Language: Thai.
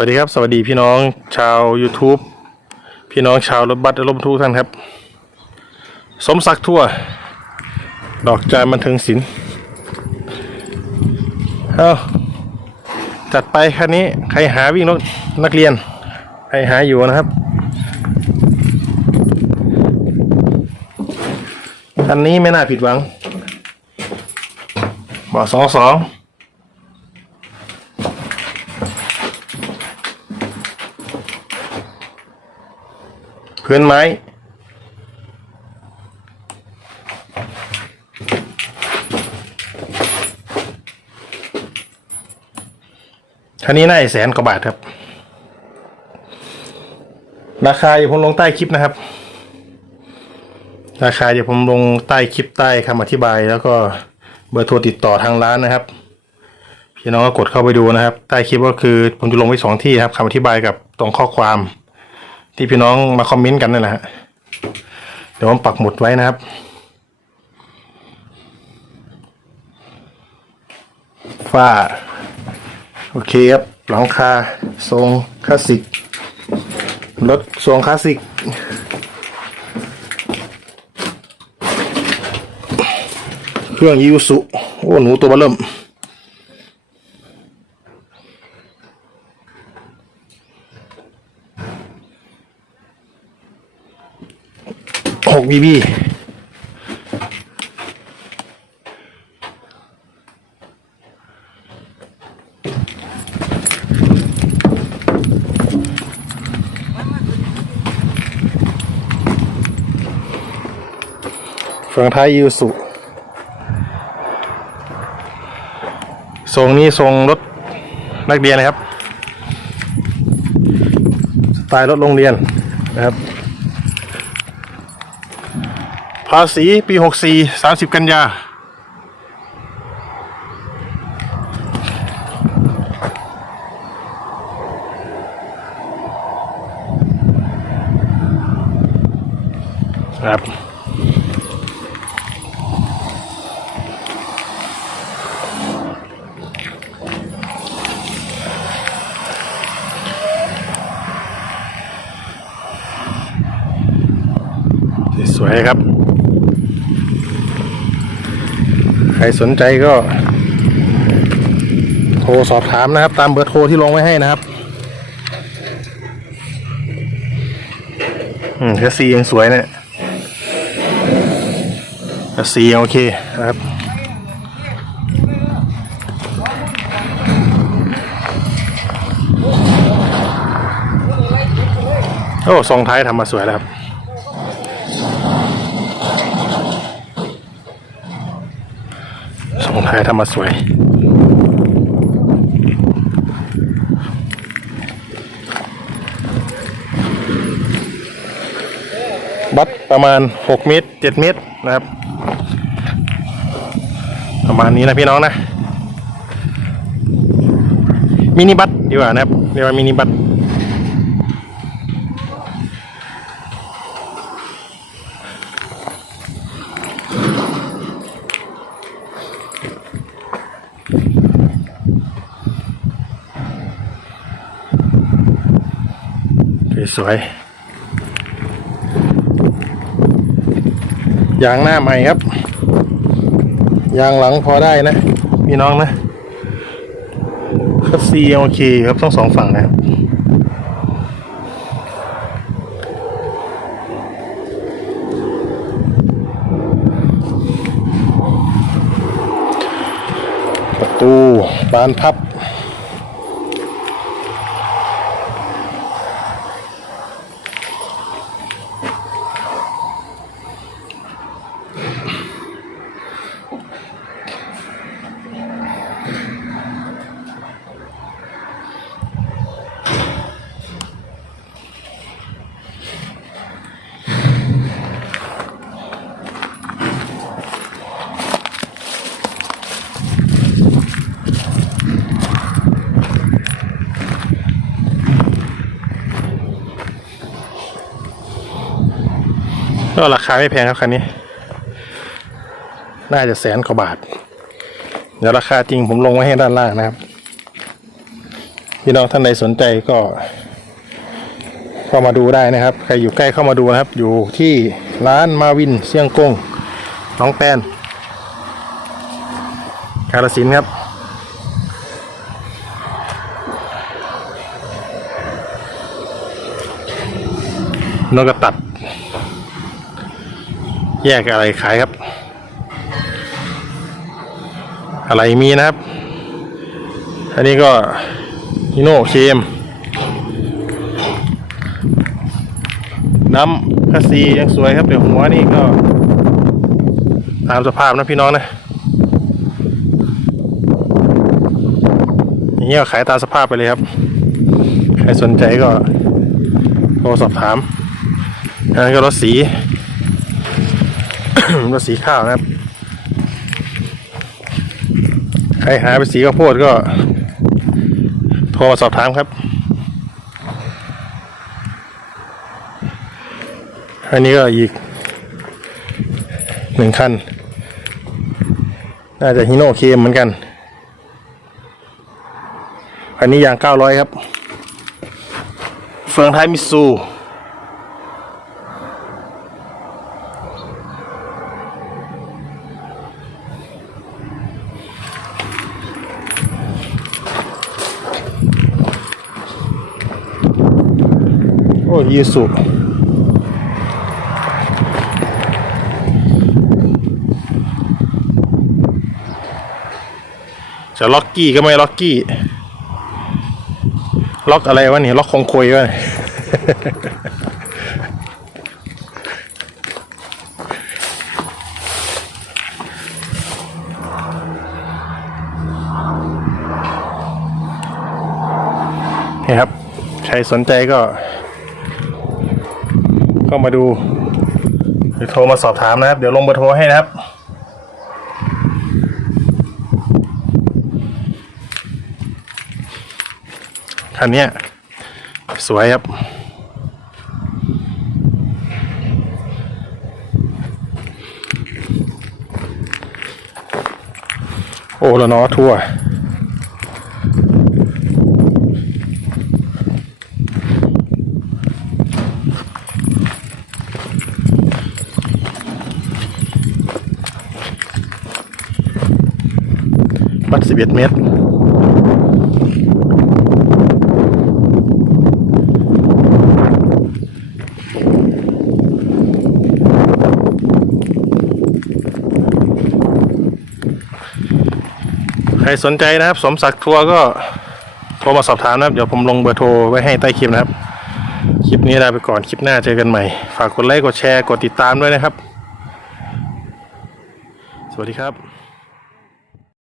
วัสดีครับ สวัสดีพี่น้องชาว YouTube พี่น้องชาวรถบัสและรถบรรทุกท่านครับ สมศักดิ์ทั่ว ดอกจานบันเทิงศิลป์เอาจัดไปคันนี้ใครหาวิ่งรถนักเรียน ใครหาอยู่นะครับคันนี้ไม่น่าผิดหวังบอสองสอง พื้นไม้คันนี้น่าจะแสนกว่าบาทครับ ราคาเดี๋ยวผมลงใต้คลิปนะครับ ราคาเดี๋ยวผมลงใต้คลิปใต้คำอธิบาย แล้วก็เบอร์โทรติดต่อทางร้านนะครับพี่น้องก็กดเข้าไปดูนะครับ ใต้คลิปก็คือผมจะลงไว้สองที่ครับคำอธิบายกับตรงข้อความ ที่พี่น้องมาคอมเมนต์กันนั่นแหละฮะเดี๋ยวผมปักหมุดไว้นะครับ ฝ้า โอเคครับ หลังคา ทรงคลาสสิก รถทรงคลาสสิก เครื่องยูสุ โอ้ หนูตัวเบอเริ่ม กบีบีฝั่งท้ายยูสุทรงนี้ทรงรถนักเรียนนะครับ สไตล์รถโรงเรียนนะครับ ภาษีปีหกสี่สามสิบกันยา ครับสวยครับ ใครสนใจก็โทรสอบถามนะครับ ตามเบอร์โทรที่ลงไว้ให้นะครับ อืมแคสซียังสวยเนี่ยแคสซียังโอเคนะครับโอ้ทรงท้ายทำมาสวยแล้วครับ ส่งไทยทำมาสวย บัตรประมาณ 6 เมตร 7 เมตรนะครับ ประมาณนี้นะพี่น้องนะ มินิบัตดีกว่านะครับ เรียกว่ามินิบัต สวยๆยางหน้าใหม่ครับ ยางหลังพอได้นะ พี่น้องนะคัสซีโอเคครับทั้งสองฝั่งนะครับประตูบานพับ ก็ราคาไม่แพงครับคันนี้ น่าจะแสนกว่าบาท เดี๋ยวราคาจริงผมลงไว้ให้ด้านล่างนะครับ พี่น้องท่านใดสนใจก็เข้ามาดูได้นะครับ ใครอยู่ใกล้เข้ามาดูนะครับ อยู่ที่ร้านมาวินเซียงกงน้องแปนกาลสินครับนกกระตัด แยกอะไรขายครับ อะไรมีนะครับ อันนี้ก็ฮิโน่เคมน้ำคัสซียังสวยครับ เดี๋ยวหัวนี่ก็ตามสภาพนะพี่น้องนะอย่างเงี้ยก็ขายตามสภาพไปเลยครับ ใครสนใจก็โทรสอบถามอันนั้นก็รถสี รถสีข้าวนะครับ ใครหาเป็นสีข้าวโพดก็โทรมาสอบถามครับ อันนี้ก็อีกหนึ่งคัน น่าจะฮิโนเคมเหมือนกัน อันนี้ยาง900ครับ เฟืองท้ายมิซู ยยูสุจะล็อกกี้ก็ไม่ล็อกกี้ ล็อกอะไรวะเนี่ยล็อกคงคุยวะเนี่ยนี่ครับ ใครสนใจก็ ก็มาดูหรือโทรมาสอบถามนะครับ เดี๋ยวลงเบอร์โทรให้นะครับ คันนี้สวยครับ โอ้แล้วเนาะทั่ว วัดสิบเอ็ดเมตร ใครสนใจนะครับ สมศักดิ์ทัวร์ก็โทรมาสอบถามนะครับ เดี๋ยวผมลงเบอร์โทรไว้ให้ใต้คลิปนะครับ คลิปนี้ลาไปก่อน คลิปหน้าเจอกันใหม่ ฝากกดไลค์ กดแชร์ กดติดตามด้วยนะครับ สวัสดีครับ